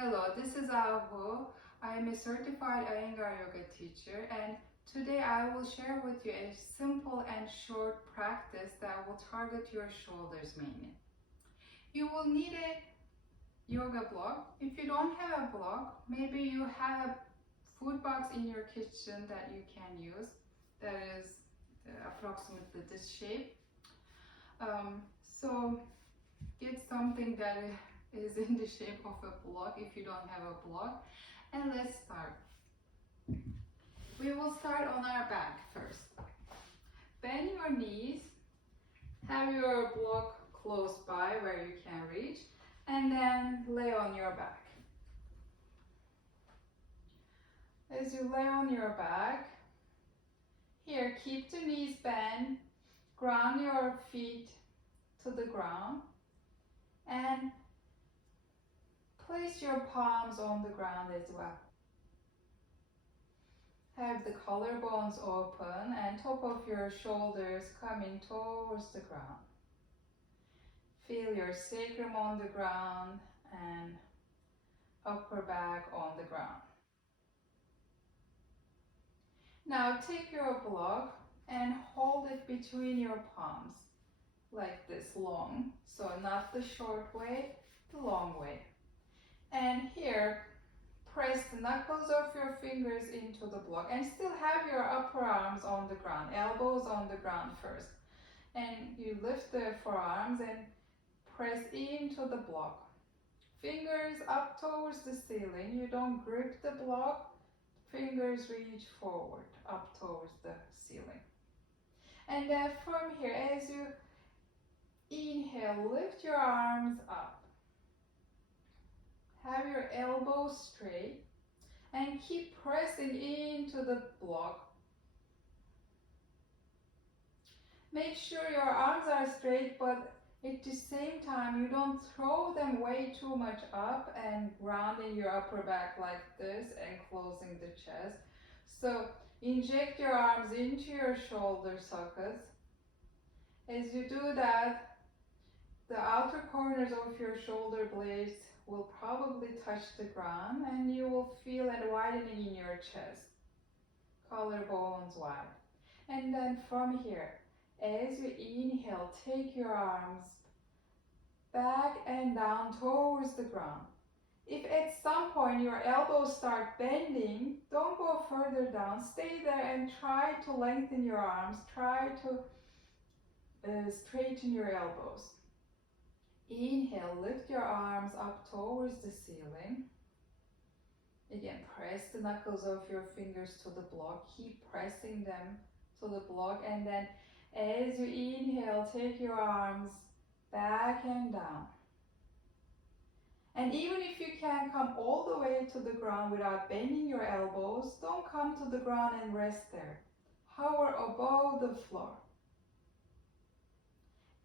Hello, this is Ahu. I am a certified Iyengar yoga teacher, and today I will share with you a simple and short practice that will target your shoulders mainly. You will need a yoga block. If you don't have a block, maybe you have a food box in your kitchen that you can use that is approximately this shape. So get something that is in the shape of a block if you don't have a block, and let's start. We will start on our back first. Bend your knees, have your block close by where you can reach, and then lay on your back. As you lay on your back, here keep the knees bent, ground your feet to the ground, and place your palms on the ground as well. Have the collarbones open and top of your shoulders coming towards the ground. Feel your sacrum on the ground and upper back on the ground. Now take your block and hold it between your palms, like this, long. So not the short way, the long way. And here, press the knuckles of your fingers into the block and still have your upper arms on the ground, elbows on the ground first. And you lift the forearms and press into the block. Fingers up towards the ceiling. You don't grip the block. Fingers reach forward, up towards the ceiling. And then from here, as you inhale, lift your arms up. Have your elbows straight and keep pressing into the block. Make sure your arms are straight, but at the same time you don't throw them way too much up and grounding your upper back like this and closing the chest. So inject your arms into your shoulder sockets. As you do that, the outer corners of your shoulder blades will probably touch the ground and you will feel a widening in your chest, collarbones wide. And then from here, as you inhale, take your arms back and down towards the ground. If at some point your elbows start bending, don't go further down. Stay there and try to lengthen your arms. Try to straighten your elbows. Inhale, lift your arms up towards the ceiling. Again, press the knuckles of your fingers to the block. Keep pressing them to the block. And then as you inhale, take your arms back and down. And even if you can't come all the way to the ground without bending your elbows, don't come to the ground and rest there. Hover above the floor.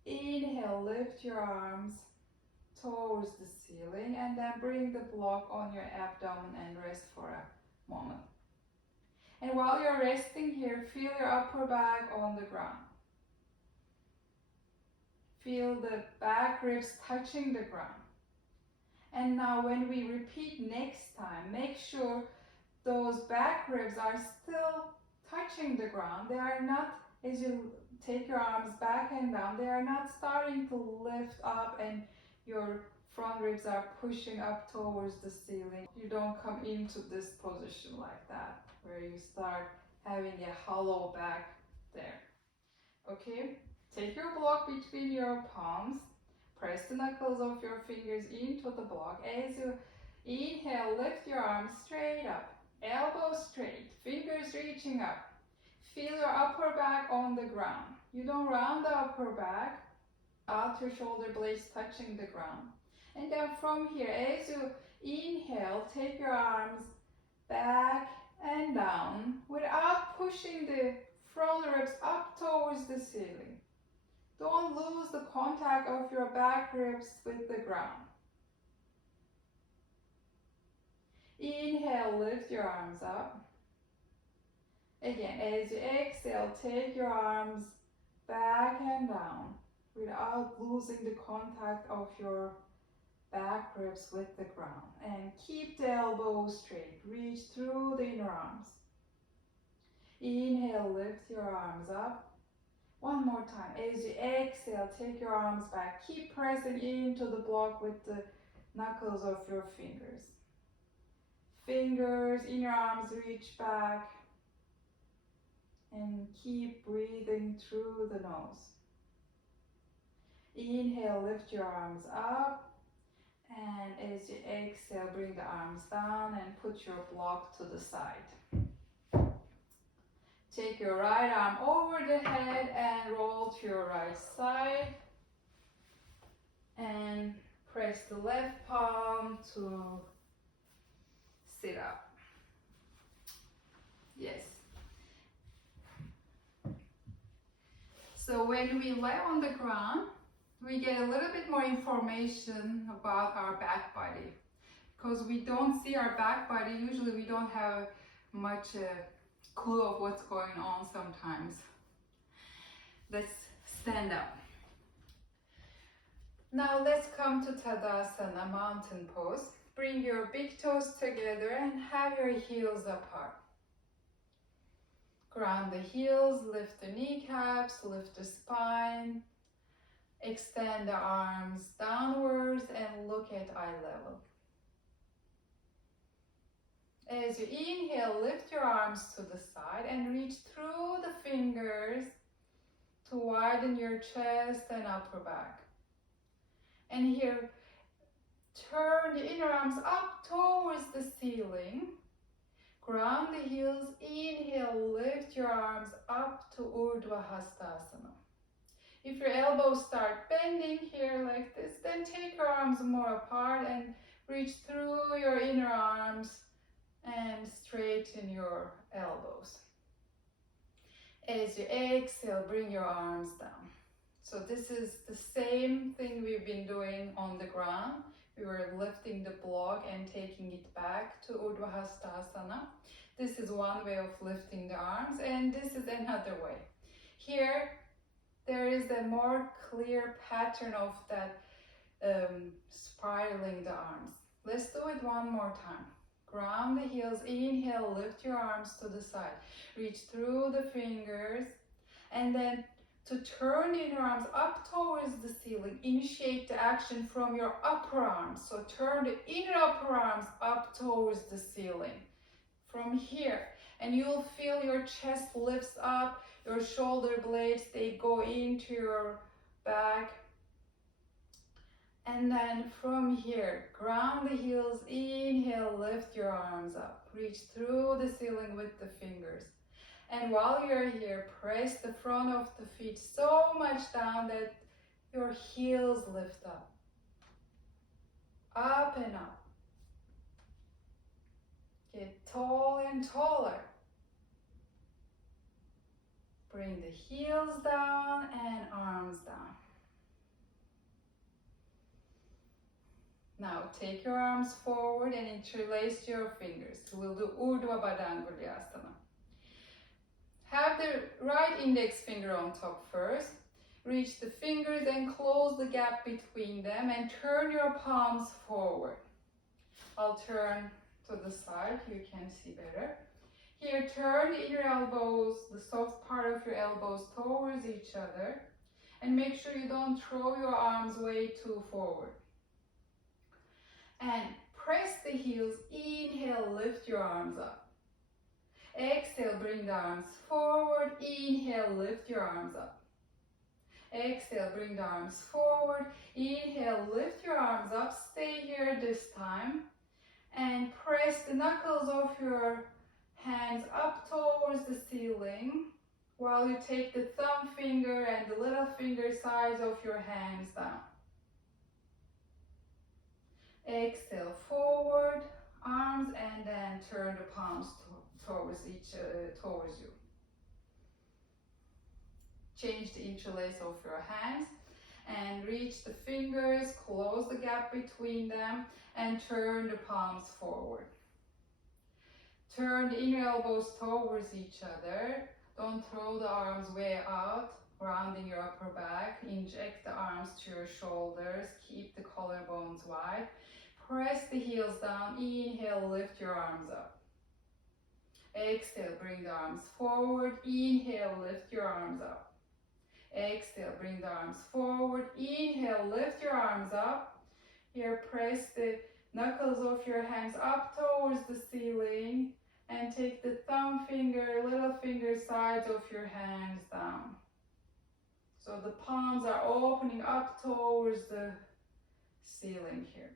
Inhale, lift your arms towards the ceiling and then bring the block on your abdomen and rest for a moment. And while you're resting here, feel your upper back on the ground. Feel the back ribs touching the ground. And now when we repeat next time, make sure those back ribs are still touching the ground. They are not, as you take your arms back and down, they are not starting to lift up and your front ribs are pushing up towards the ceiling. You don't come into this position like that, where you start having a hollow back there. Okay? Take your block between your palms. Press the knuckles of your fingers into the block. As you inhale, lift your arms straight up. Elbows straight, fingers reaching up. Feel your upper back on the ground. You don't round the upper back. Outer shoulder blades touching the ground. And then from here, as you inhale, take your arms back and down without pushing the front ribs up towards the ceiling. Don't lose the contact of your back ribs with the ground. Inhale, lift your arms up. Again, as you exhale, take your arms back and down without losing the contact of your back ribs with the ground. And keep the elbows straight. Reach through the inner arms. Inhale, lift your arms up. One more time. As you exhale, take your arms back. Keep pressing into the block with the knuckles of your fingers. Fingers, inner arms reach back. And keep breathing through the nose. Inhale, lift your arms up. And as you exhale, bring the arms down and put your block to the side. Take your right arm over the head and roll to your right side. And press the left palm to sit up. Yes. So when we lay on the ground, we get a little bit more information about our back body. Because we don't see our back body, usually we don't have much clue of what's going on sometimes. Let's stand up. Now let's come to Tadasana, mountain pose. Bring your big toes together and have your heels apart. Ground the heels, lift the kneecaps, lift the spine. Extend the arms downwards and look at eye level. As you inhale, lift your arms to the side and reach through the fingers to widen your chest and upper back. And here, turn the inner arms up towards the ceiling. Ground the heels, inhale, lift your arms up to Urdhva Hastasana. If your elbows start bending here like this, then take your arms more apart and reach through your inner arms and straighten your elbows. As you exhale, bring your arms down. So this is the same thing we've been doing on the ground. We were lifting the block and taking it back to Urdhva Hastasana. This is one way of lifting the arms, and this is another way. Here, there is a more clear pattern of that spiraling the arms. Let's do it one more time. Ground the heels, inhale, lift your arms to the side. Reach through the fingers, and then to turn the inner arms up towards the ceiling, initiate the action from your upper arms. So turn the inner upper arms up towards the ceiling. From here, and you'll feel your chest lifts up, your shoulder blades, they go into your back. And then from here, ground the heels, inhale, lift your arms up. Reach through the ceiling with the fingers. And while you're here, press the front of the feet so much down that your heels lift up. Up and up. Get tall and taller. Bring the heels down and arms down. Now take your arms forward and interlace your fingers. We'll do Urdhva Badangulyasana. Have the right index finger on top first. Reach the fingers and close the gap between them and turn your palms forward. I'll turn to the side, you can see better. Here, turn the inner elbows, the soft part of your elbows towards each other, and make sure you don't throw your arms way too forward. And press the heels, inhale, lift your arms up. Exhale, bring the arms forward, inhale, lift your arms up. Exhale, bring the arms forward, inhale, lift your arms up, stay here this time, and press the knuckles of your hands up towards the ceiling while you take the thumb finger and the little finger sides of your hands down. Exhale, forward, arms, and then turn the palms towards you. Change the interlace of your hands and reach the fingers, close the gap between them, and turn the palms forward. Turn the inner elbows towards each other. Don't throw the arms way out rounding your upper back. Inject the arms to your shoulders. Keep the collarbones wide. Press the heels down. Inhale, lift your arms up. Exhale, bring the arms forward. Inhale, lift your arms up. Exhale, bring the arms forward. Inhale, lift your arms up. Here, press the knuckles of your hands up towards the ceiling and take the thumb finger, little finger sides of your hands down. So the palms are opening up towards the ceiling here.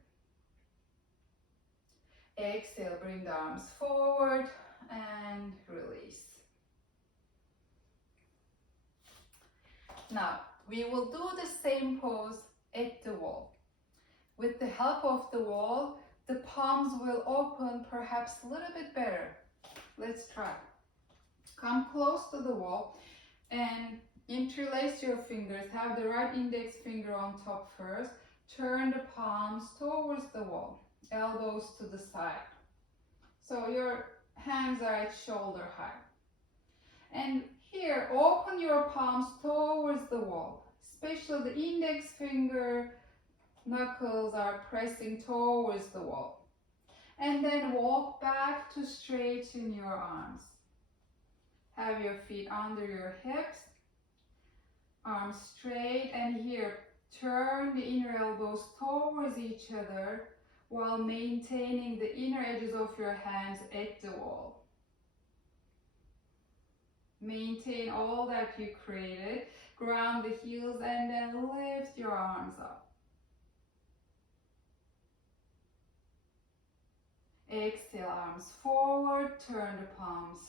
Exhale, bring the arms forward and release. Now, we will do the same pose at the wall. With the help of the wall, the palms will open perhaps a little bit better. Let's try. Come close to the wall and interlace your fingers. Have the right index finger on top first. Turn the palms towards the wall, elbows to the side. So your hands are at shoulder height. And here, open your palms towards the wall, especially the index finger knuckles are pressing towards the wall. And then walk back to straighten your arms. Have your feet under your hips, arms straight, and here, turn the inner elbows towards each other while maintaining the inner edges of your hands at the wall. Maintain all that you created. Ground the heels and then lift your arms up. Exhale, arms forward. Turn the palms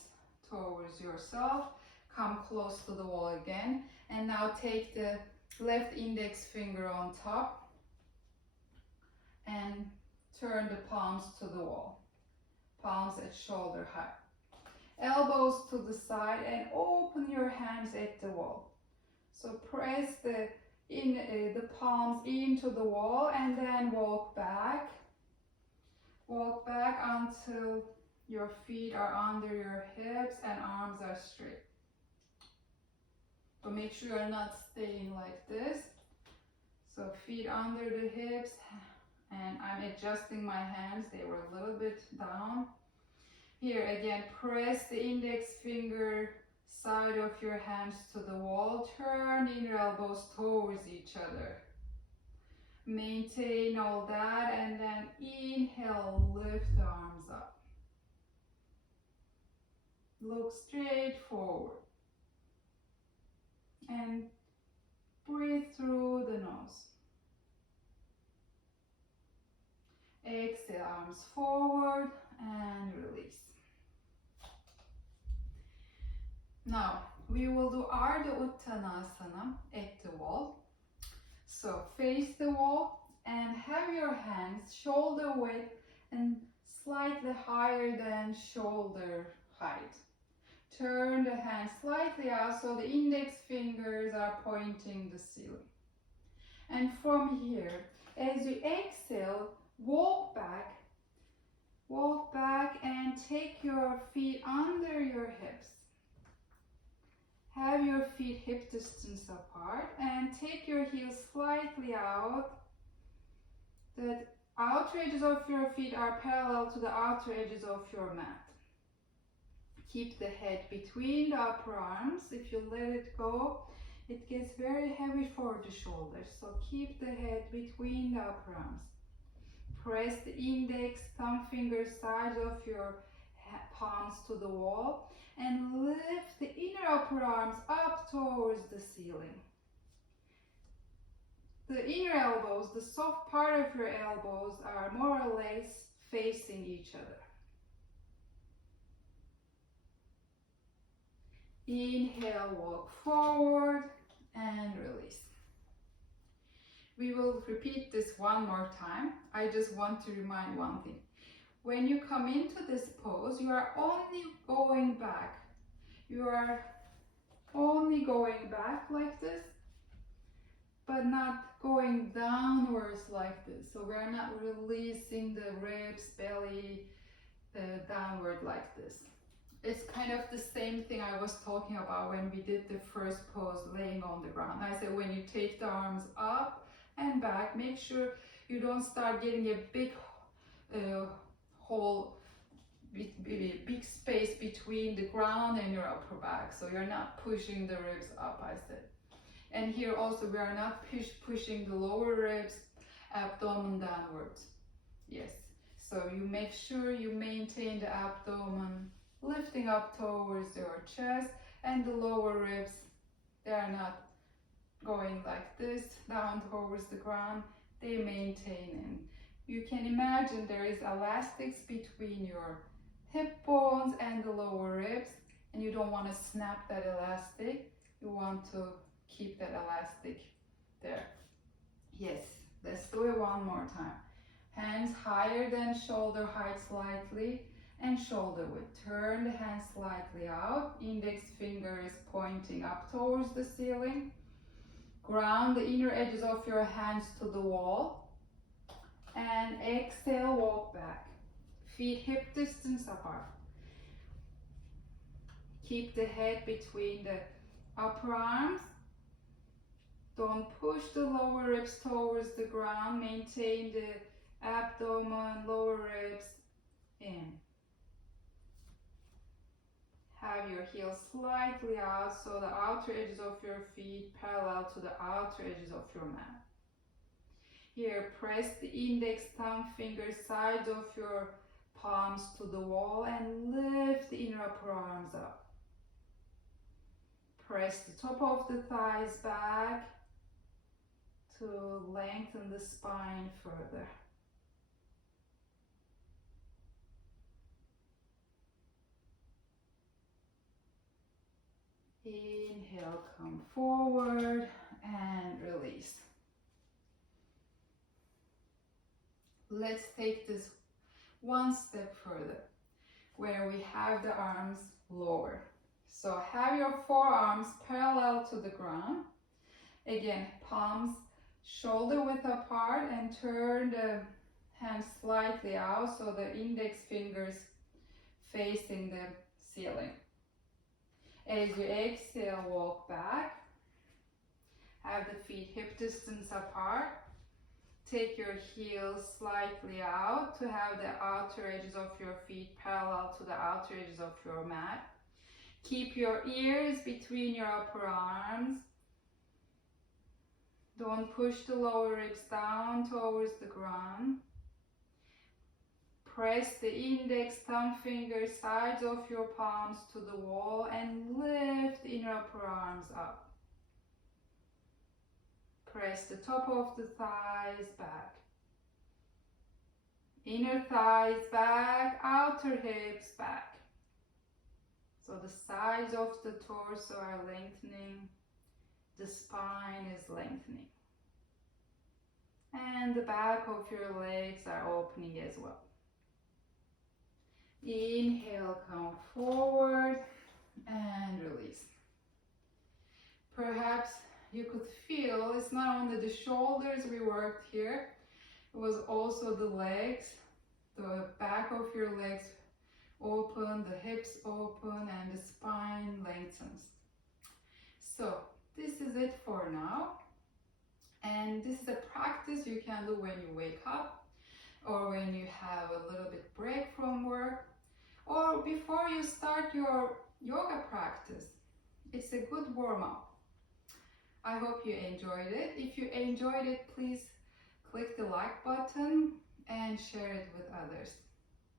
towards yourself. Come close to the wall again. And now take the left index finger on top and turn the palms to the wall. Palms at shoulder height. Elbows to the side and open your hands at the wall. So press the palms into the wall and then walk back. Walk back until your feet are under your hips and arms are straight. But make sure you're not staying like this. So feet under the hips, and I'm adjusting my hands. They were a little bit down. Here again, press the index finger side of your hands to the wall. Turn inner elbows towards each other. Maintain all that and then inhale, lift the arms up. Look straight forward. And breathe through the nose. Exhale, arms forward and release. Now, we will do Ardha Uttanasana at the wall. So, face the wall and have your hands shoulder width and slightly higher than shoulder height. Turn the hands slightly out so the index fingers are pointing the ceiling. And from here, as you exhale, walk back and take your feet under your hips. Have your feet hip distance apart and take your heels slightly out. The outer edges of your feet are parallel to the outer edges of your mat. Keep the head between the upper arms. If you let it go, it gets very heavy for the shoulders. So keep the head between the upper arms. Press the index, thumb finger sides of your palms to the wall and lift the inner upper arms up towards the ceiling. The inner elbows, the soft part of your elbows, are more or less facing each other. Inhale, walk forward and release. We will repeat this one more time. I just want to remind one thing. When you come into this pose, you are only going back. You are only going back like this, but not going downwards like this. So we're not releasing the ribs, belly, downward like this. It's kind of the same thing I was talking about when we did the first pose, laying on the ground. I said when you take the arms up and back, make sure you don't start getting a big hole, big space between the ground and your upper back. So you're not pushing the ribs up, I said. And here also we are not pushing the lower ribs, abdomen downwards. Yes. So you make sure you maintain the abdomen lifting up towards your chest, and the lower ribs, they are not going like this down towards the ground, they maintain. And you can imagine there is elastics between your hip bones and the lower ribs, and you don't want to snap that elastic, you want to keep that elastic there. Yes, let's do it one more time. Hands higher than shoulder height slightly, and shoulder width. Turn the hands slightly out. Index finger is pointing up towards the ceiling. Ground the inner edges of your hands to the wall. And exhale, walk back. Feet hip distance apart. Keep the head between the upper arms. Don't push the lower ribs towards the ground. Maintain the abdomen, lower ribs in. Have your heels slightly out so the outer edges of your feet parallel to the outer edges of your mat. Here, press the index thumb finger sides of your palms to the wall and lift the inner upper arms up. Press the top of the thighs back to lengthen the spine further. Inhale, come forward and release. Let's take this one step further, where we have the arms lower. So have your forearms parallel to the ground. Again, palms shoulder width apart, and turn the hands slightly out so the index fingers facing the ceiling. As you exhale, walk back. Have the feet hip distance apart. Take your heels slightly out to have the outer edges of your feet parallel to the outer edges of your mat. Keep your ears between your upper arms. Don't push the lower ribs down towards the ground. Press the index thumb finger sides of your palms to the wall and lift the inner upper arms up. Press the top of the thighs back. Inner thighs back, outer hips back. So the sides of the torso are lengthening, the spine is lengthening. And the back of your legs are opening as well. Inhale, come forward and release. Perhaps you could feel it's not only the shoulders we worked here, it was also the legs, the back of your legs open, the hips open, and the spine lengthens. So this is it for now. And this is a practice you can do when you wake up, or when you have a little bit break from work, or before you start your yoga practice. It's a good warm-up. I hope you enjoyed it. If you enjoyed it, please click the like button and share it with others.